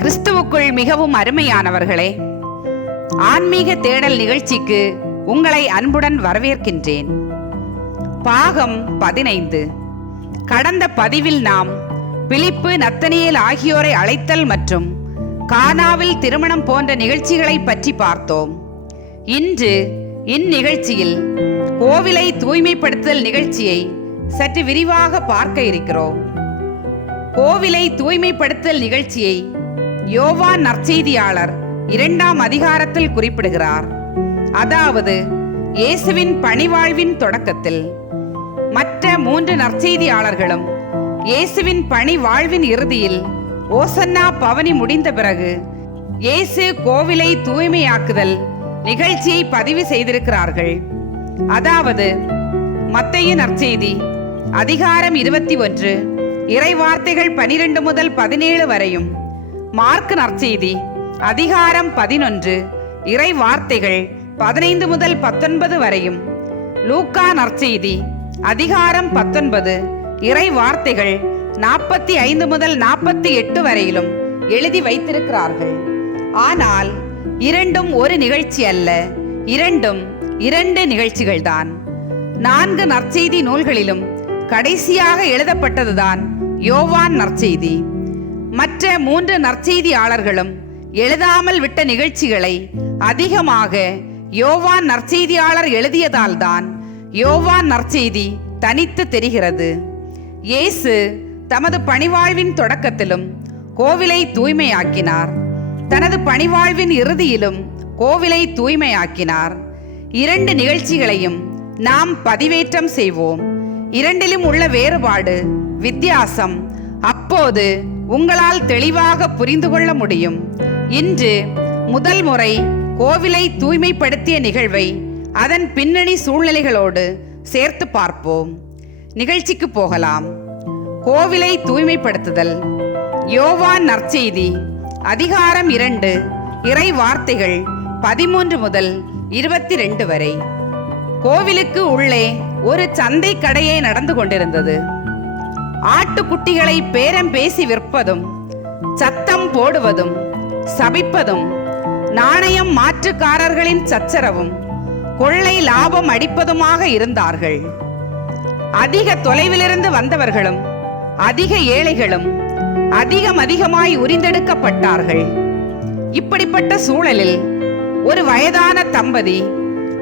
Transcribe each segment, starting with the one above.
கிறிஸ்துவுக்குள் மிகவும் அருமையானவர்களே, ஆன்மீக தேடல் நிகழ்ச்சிக்கு உங்களை அன்புடன் வரவேற்கின்றேன். பாகம் 15. கடந்த பதிவில் நாம் பிலிப்பு, நத்தனியேல் ஆகியோரை அழைத்தல் மற்றும் கானாவில் திருமணம் போன்ற நிகழ்ச்சிகளை பற்றி பார்த்தோம். இன்று இந்நிகழ்ச்சியில் கோவிலை தூய்மைப்படுத்துதல் நிகழ்ச்சியை சற்று விரிவாக பார்க்க இருக்கிறோம். கோவிலை தூய்மைப்படுத்துதல் நிகழ்ச்சியை யோவான் நற்செய்தியாளர் 2ஆம் அதிகாரத்தில் குறிப்பிடுகிறார். அதாவது இயேசுவின் பணிவாழ்வின் தொடக்கத்தில். மற்ற 3 நற்செய்தியாளர்களும் இயேசுவின் பணி வாழ்வின் இறுதியில் ஓசன்னா பவனி முடிந்த பிறகு இயேசு கோவிலை தூய்மையாக்குதல் நிகழ்ச்சியை பதிவு செய்திருக்கிறார்கள். அதாவது மத்தேயு நற்செய்தி அதிகாரம் 21 இறைவார்த்தைகள் 12 முதல் 17 வரையும், மார்க்கு நற்செய்தி அதிகாரம் 11 இறைவார்த்தைகள் 15 முதல் 19 வரையும், லூக்கா நற்செய்தி அதிகாரம் 19 இறைவார்த்தைகள் 45 முதல் 48 வரையிலும் எழுதி வைத்திருக்கிறார்கள். ஆனால் இரண்டும் ஒரு நிகழ்ச்சி அல்ல, இரண்டும் 2 நிகழ்ச்சிகள்தான். 4 நற்செய்தி நூல்களிலும் கடைசியாக எழுதப்பட்டதுதான் யோவான் நற்செய்தி. மற்ற 3 நற்செய்தியாளர்களும் எழுதாமல் விட்ட நிகழ்ச்சிகளை அதிகமாக யோவான் நற்செய்தியாளர் எழுதியதால் தான் யோவான் நற்செய்தி தனித்து தெரிகிறது. இயேசு தமது பணிவாழ்வின் தொடக்கத்திலும் கோவிலை தூய்மையாக்கினார். தனது பணிவாழ்வின் இறுதியிலும் கோவிலை தூய்மையாக்கினார். 2 நிகழ்ச்சிகளையும் நாம் பதிவேற்றம் செய்வோம். 2லும் உள்ள வேறுபாடு, வித்தியாசம் அப்போது உங்களால் தெளிவாக புரிந்து கொள்ள முடியும். இன்று முதல் முறை கோவிலை தூய்மைப்படுத்திய நிகழ்வை அதன் பின்னணி சூழ்நிலைகளோடு சேர்த்து பார்ப்போம். நிகழ்ச்சிக்கு போகலாம். கோவிலை தூய்மைப்படுத்துதல். யோவான் நற்செய்தி அதிகாரம் 2 இறை வார்த்தைகள் 13 முதல் 22 வரை. கோவிலுக்கு உள்ளே ஒரு சந்தை கடையே நடந்து கொண்டிருந்தது. ஆட்டுக்குட்டிகளை பேரம் பேசி விற்பதும், சத்தம் போடுவதும், சபிப்பதும், நாணயம் மாற்றுக்காரர்களின் சச்சரவும், கொள்ளை லாபம் அடிப்பதுமாக இருந்தார்கள். அதிக தொலைவிலிருந்து வந்தவர்களும் அதிக ஏழைகளும் அதிகமாய் உரிந்தெடுக்கப்பட்டார்கள். இப்படிப்பட்ட சூழலில் ஒரு வயதான தம்பதி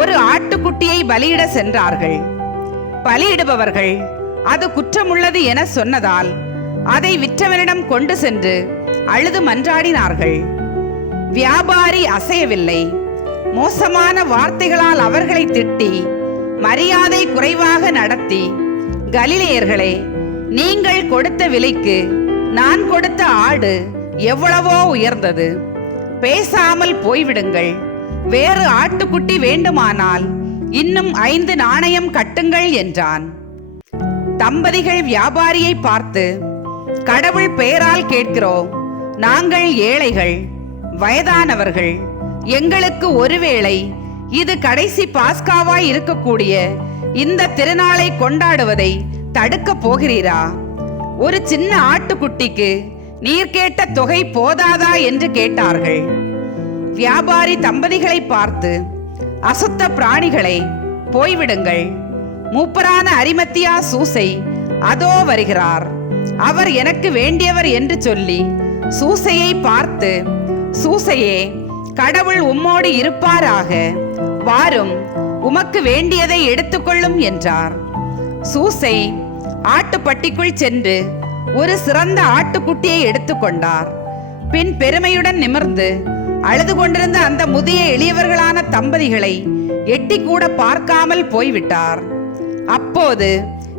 ஒரு ஆட்டுக்குட்டியை பலியிட சென்றார்கள். பலியிடுபவர்கள் அது குற்றமுள்ளது என சொன்னதால் அதை விற்றவனிடம் கொண்டு சென்று அழுது மன்றாடினார்கள். வியாபாரி அசையவில்லை. மோசமான வார்த்தைகளால் அவர்களை திட்டி மரியாதை குறைவாக நடத்தி, கலிலேயர்களே, நீங்கள் கொடுத்த விலைக்கு நான் கொடுத்த ஆடு எவ்வளவோ உயர்ந்தது. பேசாமல் போய்விடுங்கள். வேறு ஆட்டுக்குட்டி வேண்டுமானால் இன்னும் 5 நாணயம் கட்டுங்கள் என்றான். தம்பதிகள் வியாபாரியை பார்த்து, கடவுள் பெயரால் கேட்கிறோம், நாங்கள் ஏழைகள், வயதானவர்கள், எங்களுக்கு ஒருவேளை இது கடைசி பாஸ்காவாய் இருக்கக்கூடிய இந்த திருநாளை கொண்டாடுவதை தடுக்க போகிறீரா? ஒரு சின்ன ஆட்டுக்குட்டிக்கு நீர் கேட்ட தொகை போதாதா என்று கேட்டார்கள். வியாபாரி தம்பதிகளை பார்த்து, அசுத்த பிராணிகளை, போய்விடுங்கள். மூப்பரான அரிமத்தியா சூசை அதோ வருகிறார். அவர் எனக்கு வேண்டியவர் என்று சொல்லி சூசையை பார்த்து, சூசையே, கடவுள் உம்மோடு இருப்பாராக, வாரும், உமக்கு வேண்டியதை எடுத்துக்கொள்ளும் என்றார். சூசை ஆட்டுப்பட்டிக்குள் சென்று ஒரு சிறந்த ஆட்டுக்குட்டியை எடுத்துக்கொண்டார். பின் பெருமையுடன் நிமிர்ந்து அழுது கொண்டிருந்த அந்த முதிய எளியவர்களான தம்பதிகளை எட்டி கூட பார்க்காமல் போய்விட்டார். அப்போது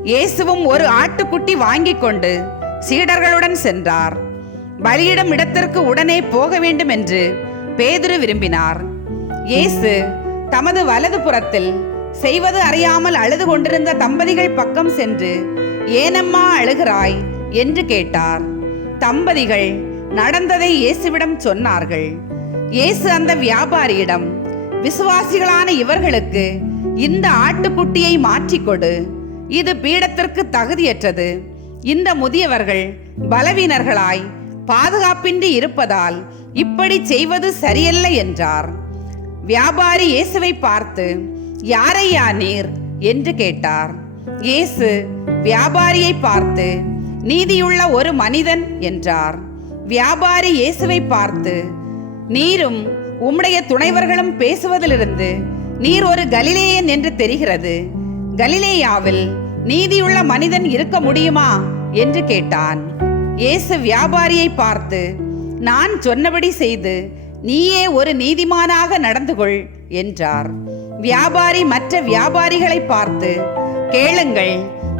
இயேசுவும் ஒரு ஆட்டுக்குட்டி வாங்கி கொண்டு சீடர்களுடன் சென்றார். பலியிடும் இடத்திற்கு உடனே போக வேண்டும் என்று பேதுரு விரும்பினார். இயேசு தமது வலது புறத்தில் செய்வது அறியாமல் அழுது கொண்டிருந்த தம்பதிகள் பக்கம் சென்று, ஏனம்மா அழுகிறாய் என்று கேட்டார். தம்பதிகள் நடந்ததை இயேசுவிடம் சொன்னார்கள். இயேசு அந்த வியாபாரியிடம், விசுவாசிகளான இவர்களுக்கு இந்த ஆட்டுக்குட்டியை மாற்றிக்கொடு, இது பீடத்திற்கு தகுதியற்றது. இந்த முதியவர்கள் பலவீனர்களாய் பாதுகாப்பின்றி இருப்பதால் இப்படி செய்வது சரியல்ல என்றார். வியாபாரி இயேசுவை பார்த்து, யாரையா நீர் என்று கேட்டார். இயேசு வியாபாரியை பார்த்து, நீதியுள்ள ஒரு மனிதன் என்றார். வியாபாரி இயேசுவை பார்த்து, நீரும் உம்முடைய துணைவர்களும் பேசுவதிலிருந்து நீர் ஒரு கலிலேயன் என்று தெரிகிறது. கலிலேயாவில் நீதியுள்ள மனிதன் இருக்க முடியுமா என்று கேட்டான். இயேசு வியாபாரியை பார்த்து, நான் சொன்னபடி செய்து நீயே ஒரு நீதிமானாக நடந்து கொள் என்றார். வியாபாரி மற்ற வியாபாரிகளை பார்த்து, கேளுங்கள்,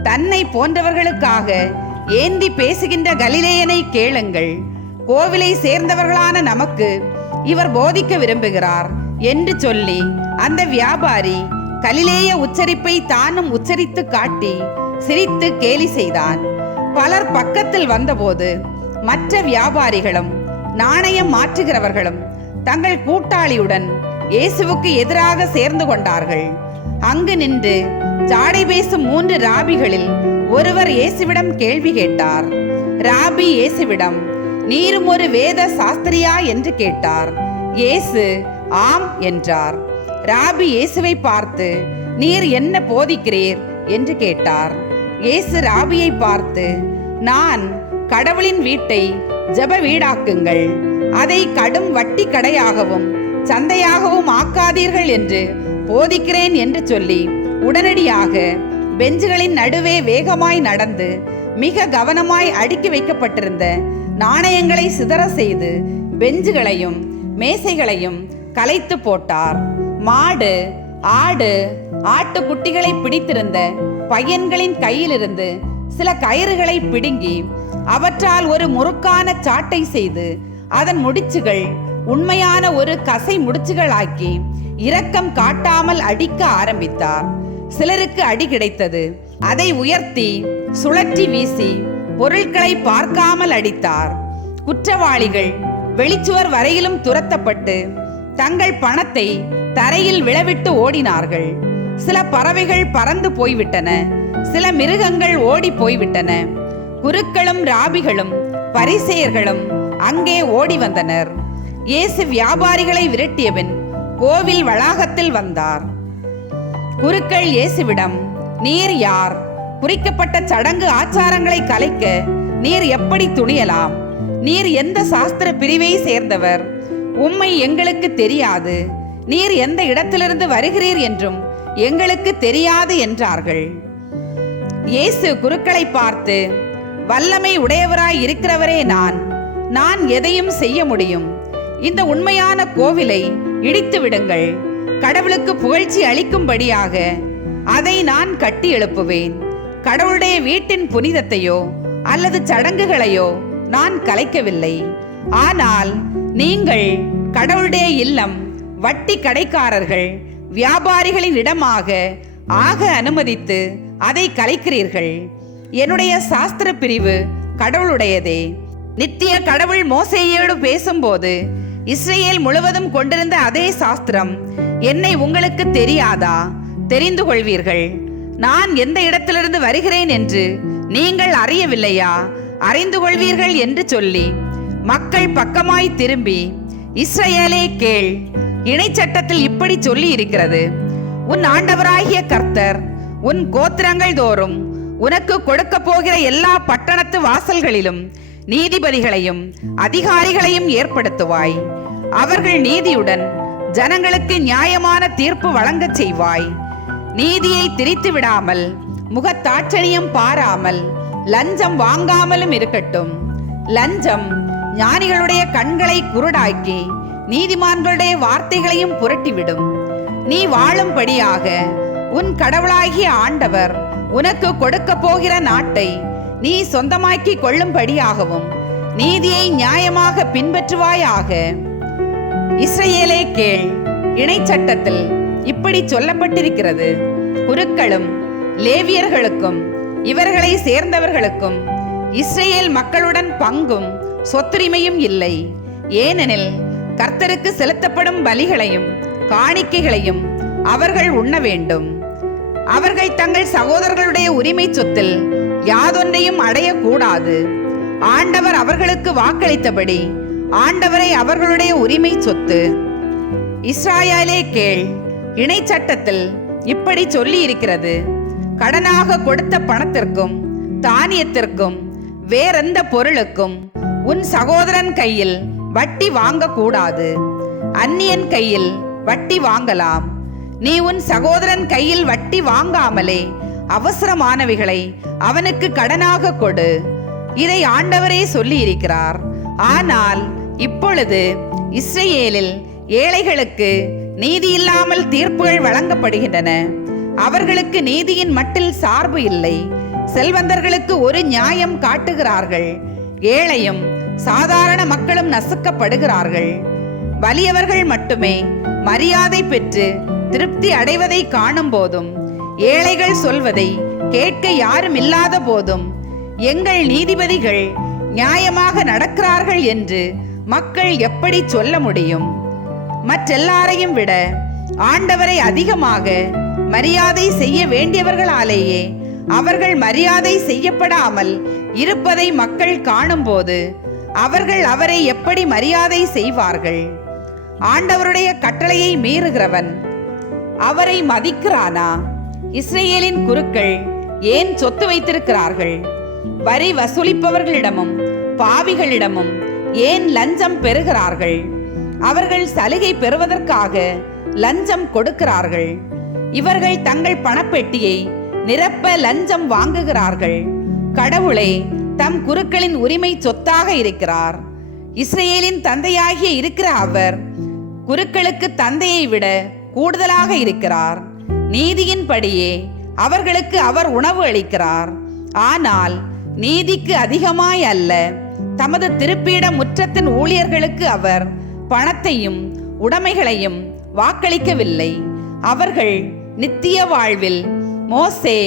தன்னை போன்றவர்களுக்காக ஏந்தி பேசுகின்ற கலிலேயனை கேளுங்கள். கோவிலை சேர்ந்தவர்களான நமக்கு இவர் போதிக்க விரும்புகிறார் என்று சொல்லி அந்த வியாபாரி கலிலேய உச்சரிப்பை தானும் உச்சரித்து காட்டி சிரித்து கேலி செய்தான். பலர் பக்கத்தில் வந்தபோது மற்ற வியாபாரிகளும் நாணயம் மாற்றுகிறவர்களும் தங்கள் கூட்டாளியுடன் இயேசுவுக்கு எதிராக சேர்ந்து கொண்டார்கள். அங்கு நின்று ஜாடை பேசும் 3 ராபிகளில் ஒருவர் இயேசுவிடம் கேள்வி கேட்டார். ராபி இயேசுவிடம், நீரும் ஒரு வேத சாஸ்திரியா என்று கேட்டார். இயேசு ஆம் என்றார். ராபி இயேசுவை பார்த்து, நீர் என்ன போதிக்கிறீர் என்று கேட்டார். இயேசு ராபியை பார்த்து, நான் கடவுளின் வீட்டை ஜெப வீடாக்குங்கள், அதை கடும் வட்டி கடையாகவும் சந்தையாகவும் ஆக்காதீர்கள் என்று போதிக்கிறேன் என்று சொல்லி உடனடியாக பெஞ்சுகளின் நடுவே வேகமாய் நடந்து மிக கவனமாய் அடுக்கி வைக்கப்பட்டிருந்த நாணயங்களை சிதற செய்து பெஞ்சுகளையும் மேசைகளையும் கலைத்து போட்டார். மாடு, ஆடு, ஆட்டுக்குட்டிகளை பிடித்திருந்த பையன்களின் கையிலிருந்து சில கயிறுகளை பிடுங்கி அவற்றால் ஒரு முறுக்கான சாட்டை செய்து அதன் முடிச்சுகள் உண்மையான ஒரு கசை முடிச்சுகளாக்கி இரக்கம் காட்டாமல் அடிக்க ஆரம்பித்தார். சிலருக்கு அடி கிடைத்தது. அதை உயர்த்தி சுழற்றி வீசி பொருட்களை பார்க்காமல் அடித்தார். குற்றவாளிகள் வெளிச்சுவர் வரையிலும் துரத்தப்பட்டு தங்கள் பணத்தை தரையில் விழவிட்டு ஓடினார்கள். சில பறவைகள் பறந்து போய்விட்டன, சில மிருகங்கள் ஓடி போய்விட்டன. குருக்களும் ராபிகளும் பரிசேயர்களும் அங்கே ஓடி வந்தனர். இயேசு வியாபாரிகளை விரட்டியபின் கோவில் வளாகத்தில் வந்தார். குருக்கள் இயேசுவிடம், நீர் யார்? குறிக்கப்பட்ட சடங்கு ஆச்சாரங்களை கலைக்க நீர் எப்படி துணியலாம்? நீர் எந்த சாஸ்திர பிரிவை சேர்ந்தவர்? உம்மை எங்களுக்கு தெரியாது. நீர் எந்த இடத்திலிருந்து வருகிறீர் என்றும் எங்களுக்கு தெரியாது என்றார்கள். இயேசு குருக்களை பார்த்து, வல்லமை உடையவராய் இருக்கிறவரே நான் எதையும் செய்ய முடியும். இந்த உண்மையான கோவிலை இடித்து விடுங்கள். கடவுளுக்கு புகழ்ச்சி அளிக்கும்படியாக அதை நான் கட்டி எழுப்புவேன். கடவுளுடைய வீட்டின் புனிதத்தையோ அல்லது சடங்குகளையோ நான் கலைக்கவில்லை. ஆனால் நீங்கள் கடவுளுடைய இல்லம் வட்டி கடைக்காரர்கள் வியாபாரிகளின் இடமாக ஆக அனுமதித்து அதை கலைக்கிறீர்கள். என்னுடைய சாஸ்திர பிரிவு கடவுளுடையதே. நித்திய கடவுள் மோசேயோடு பேசும்போது இஸ்ரேல் முழுவதும் கொண்டிருந்த அதே சாஸ்திரம் என்னை உங்களுக்கு தெரியாதா? தெரிந்து கொள்வீர்கள். நான் எந்த இடத்திலிருந்து வருகிறேன் என்று நீங்கள் அறியவில்லையா? அறிந்து கொள்வீர்கள் என்று சொல்லி மக்கள் பக்கமாய் திரும்பி, இஸ்ரேலே கேள், இணைச்சட்டத்தில் இப்படி சொல்லி இருக்கிறது, உன் ஆண்டவராகிய கர்த்தர் உன் கோத்திரங்கள் தோறும் உனக்கு கொடுக்க போகிற எல்லா பட்டணத்து வாசல்களிலும் நீதிபதிகளையும் அதிகாரிகளையும் ஏற்படுத்துவாய். அவர்கள் நீதியுடன் ஜனங்களுக்கு நியாயமான தீர்ப்பு வழங்கச் செய்வாய். நீதியை திரித்து விடாமல், முகத்தாட்சணியம் பாராமல், லஞ்சம் வாங்காமலும் இருக்கட்டும். லஞ்சம் ஞானிகளுடைய கண்களை குருடாக்கி நீதிமான்களுடைய வார்த்தைகளையும் புரட்டிவிடும். நீ வாழும்படியாக உன் கடவுளாகிய ஆண்டவர் உனக்கு கொடுக்க போகிற நாட்டை நீ சொந்தமாக்கி கொள்ளும்படியாகவும் நீதியை நியாயமாக பின்பற்றுவாயாக. இஸ்ரேலே கேள், இணைச்சட்டத்தில் இப்படி சொல்லப்பட்டிருக்கிறது, குருக்களும் லேவியர்களுக்கும் இவர்களை சேர்ந்தவர்களுக்கும் இஸ்ரேல் மக்களுடன் பங்கும் சொத்துரிமையும் இல்லை. ஏனெனில் கர்த்தருக்கு செலுத்தப்படும் பலிகளையும் காணிக்கைகளையும் அவர்கள் உண்ண வேண்டும். அவர்கள் தங்கள் சகோதரர்களுடைய உரிமை சொத்தில் யாதொன்றையும் அடையக்கூடாது. ஆண்டவர் அவர்களுக்கு வாக்களித்தபடி ஆண்டவரை அவர்களுடைய உரிமை சொத்து. இஸ்ராயேலே கேள், இணை சட்டத்தில் இப்படி சொல்லி இருக்கிறது: கடனாக கொடுத்த பணத்திற்கும் தானியத்திற்கும் வேறெந்த பொருளுக்கும் உன் சகோதரன் கையில் வட்டி வாங்கக்கூடாது. அந்நியன் கையில் வட்டி வாங்கலாம். நீ உன் சகோதரன் கையில் வட்டி வாங்காமலே அவசரமானவைகளை அவனுக்கு கடனாக கொடு. இதை ஆண்டவரே சொல்லி இருக்கிறார். ஆனால் இப்பொழுது இஸ்ரவேலில் ஏழைகளுக்கு நீதி இல்லாமல் தீர்ப்புகள் வழங்கப்படுகின்றன. அவர்களுக்கு நீதியின் மட்டில் சார்பு இல்லை. செல்வந்தர்களுக்கு ஒரு நியாயம் காட்டுகிறார்கள். ஏழையும் சாதாரண மக்களும் நசுக்கப்படுகிறார்கள். வலியவர்கள் மட்டுமே மரியாதை பெற்று திருப்தி அடைவதை காணும் போதும், ஏழைகள் சொல்வதை கேட்க யாரும் இல்லாத போதும், எங்கள் நீதிபதிகள் நியாயமாக நடக்கிறார்கள் என்று மக்கள் எப்படி சொல்ல முடியும்? மற்றெல்லாரையும் விட ஆண்டவரை அதிகமாக மரியாதை செய்ய வேண்டியவர்களாலேயே அவர்கள் மரியாதை செய்யப்படாமல் இருப்பதை மக்கள் காணும்போது அவர்கள் அவரை எப்படி மரியாதை செய்வார்கள்? ஆண்டவருடைய கட்டளையை மீறுகிறவன் அவரை மதிக்கிறானா? இஸ்ரவேலின் குருக்கள் ஏன் சொத்து வைத்திருக்கிறார்கள்? வரி வசூலிப்பவர்களிடமும் பாவிகளிடமும் ஏன் லஞ்சம் பெறுகிறார்கள்? அவர்கள் சலுகை பெறுவதற்காக லஞ்சம் கொடுக்கிறார்கள். இவர்கள் தங்கள் பணப்பெட்டியை நிரப்ப லஞ்சம் வாங்குகிறார்கள். கடவுளே தம் குருக்களின் உரிமை சொத்தாக இருக்கிறார். இஸ்ரவேலின் தந்தையாகிய இருக்கிற அவர் குருக்களுக்கு தந்தையை விட கூடுதலாக இருக்கிறார். நீதியின்படியே அவர்களுக்கு அவர் உணவு அளிக்கிறார். ஆனால் நீதிக்கு அதிகமாய் அல்ல, தமது திருப்பீட முற்றத்தின் ஊழியர்களுக்கு அவர் பணத்தையும் உடைமைகளையும் வாக்களிக்கவில்லை. அவர்கள் நித்திய வாழ்வில் மோசே,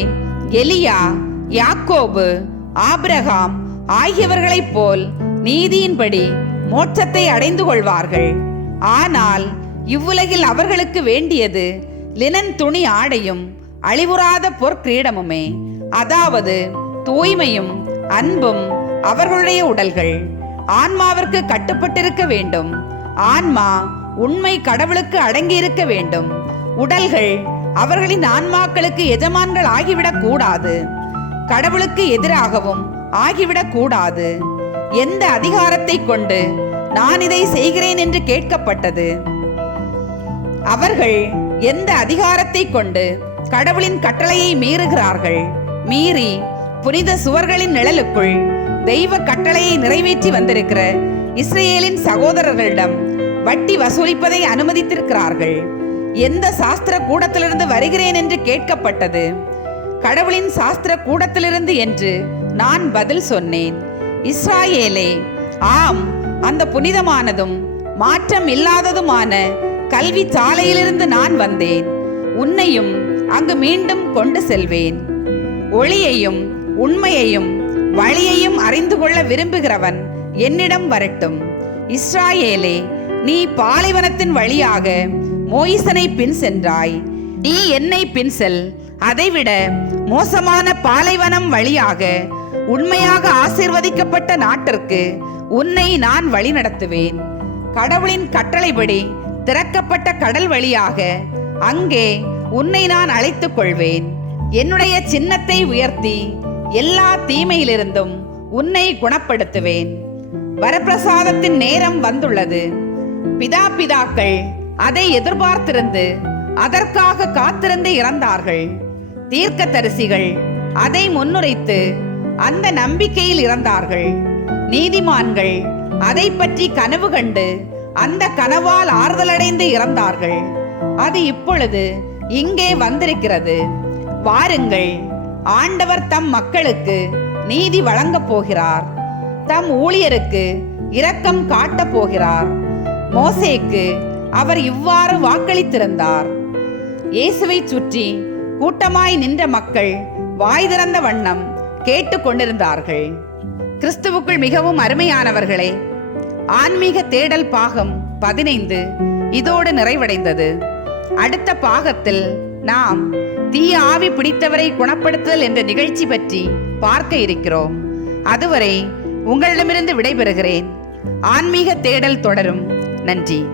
எலியா, யாக்கோபு, ஆபிரகாம் ஆகியவர்களைப் போல் நீதியின்படி மோட்சத்தை அடைந்து கொள்வார்கள். ஆனால் இவ்வுலகில் அவர்களுக்கு வேண்டியது லினன் துணி ஆடையும் அழிவுறாத பொற்கிரீடமுமே, அதாவது தூய்மையும் அன்பும் அவர்களுடைய உடல்கள் ஆன்மாவிற்கு கட்டுப்பட்டிருக்க வேண்டும். ஆன்மா உண்மை கடவுளுக்கு அடங்கியிருக்க வேண்டும். உடல்கள் அவர்களின் ஆன்மாக்களுக்கு எஜமான்கள் ஆகிவிடக் கூடாது. கடவுளுக்கு எதிராகவும் ஆகிவிடக் கூடாது. எந்த அதிகாரத்தை கொண்டு நான் இதை செய்கிறேன் என்று கேட்கப்பட்டது. அவர்கள் எந்த அதிகாரத்தை கொண்டு கடவுளின் கட்டளையை மீறுகிறார்கள்? மீறி புனித சுவர்களின் நிழலுக்குள் தெய்வ கட்டளையை நிறைவேற்றி வந்திருக்கிற இஸ்ரவேலின் சகோதரர்களிடம் வட்டி வசூலிப்பதை அனுமதித்திருக்கிறார்கள். எந்த சாஸ்திர கூடத்திலிருந்து வருகிறேன் என்று கேட்கப்பட்டது. கடவுளின் சாஸ்திர கூடத்திலிருந்து என்று நான் பதில் சொன்னேன். இஸ்ராயேலே, ஆம், அந்த புனிதமானதும் மாற்றம் இல்லாததுமான கல்வி சாலையிலிருந்து நான் வந்தேன். உன்னையும் அங்கு மீண்டும் கொண்டு செல்வேன். ஒளியையும் உண்மையையும் வழியையும் அறிந்து கொள்ள விரும்புகிறவன் என்னிடம் வரட்டும். இஸ்ராயேலே, நீ பாலைவனத்தின் வழியாக மோயிசனை பின் சென்றாய். நீ என்னை பின் செல். அதைவிட மோசமான பாலைவனம் வழியாக உண்மையாக ஆசீர்வதிக்கப்பட்ட நாட்டிற்கு உன்னை நான் வழி நடத்துவேன். கடவுளின் கட்டளைப்படி திறக்கப்பட்ட கடல் வழியாக அங்கே உன்னை நான் அழைத்துக் கொள்வேன். என்னுடைய சின்னத்தை உயர்த்தி எல்லா தீமையிலிருந்தும் உன்னை குணப்படுத்துவேன். வரப்பிரசாதத்தின் நேரம் வந்துள்ளது. பிதாக்கள் அதை எதிர்பார்த்திருந்து அதற்காக காத்திருந்து இறந்தார்கள். தீர்க்கதரிசிகள் அதை முன்னுரைத்து அந்த நம்பிக்கையில் இறந்தார்கள். நீதிமான்கள் அதை பற்றி கனவு கண்டு அந்த கனவால் ஆறுதலடைந்து இறந்தார்கள். அது இப்பொழுது இங்கே வந்திருக்கிறது. வாருங்கள், ஆண்டவர் தம் மக்களுக்கு நீதி வழங்கப் போகிறார். தம் ஊழியருக்கு இரக்கம் காட்டப் போகிறார். மோசேக்கு அவர் இவ்வாறு வாக்களித்திருந்தார். இயேசுவை சுற்றி கூட்டமாய் நின்ற மக்கள் வாய் திறந்த வண்ணம் கேட்டு கொண்டிருந்தார்கள். கிறிஸ்துவுக்குள் மிகவும் அருமையானவர்களே, ஆன்மீக தேடல் பாகம் 15 இதோடு நிறைவடைந்தது. அடுத்த பாகத்தில் நாம் தீய ஆவி பிடித்தவரை குணப்படுத்துதல் என்ற நிகழ்ச்சி பற்றி பார்க்க இருக்கிறோம். அதுவரை உங்களிடமிருந்து விடைபெறுகிறேன். ஆன்மீக தேடல் தொடரும். நன்றி.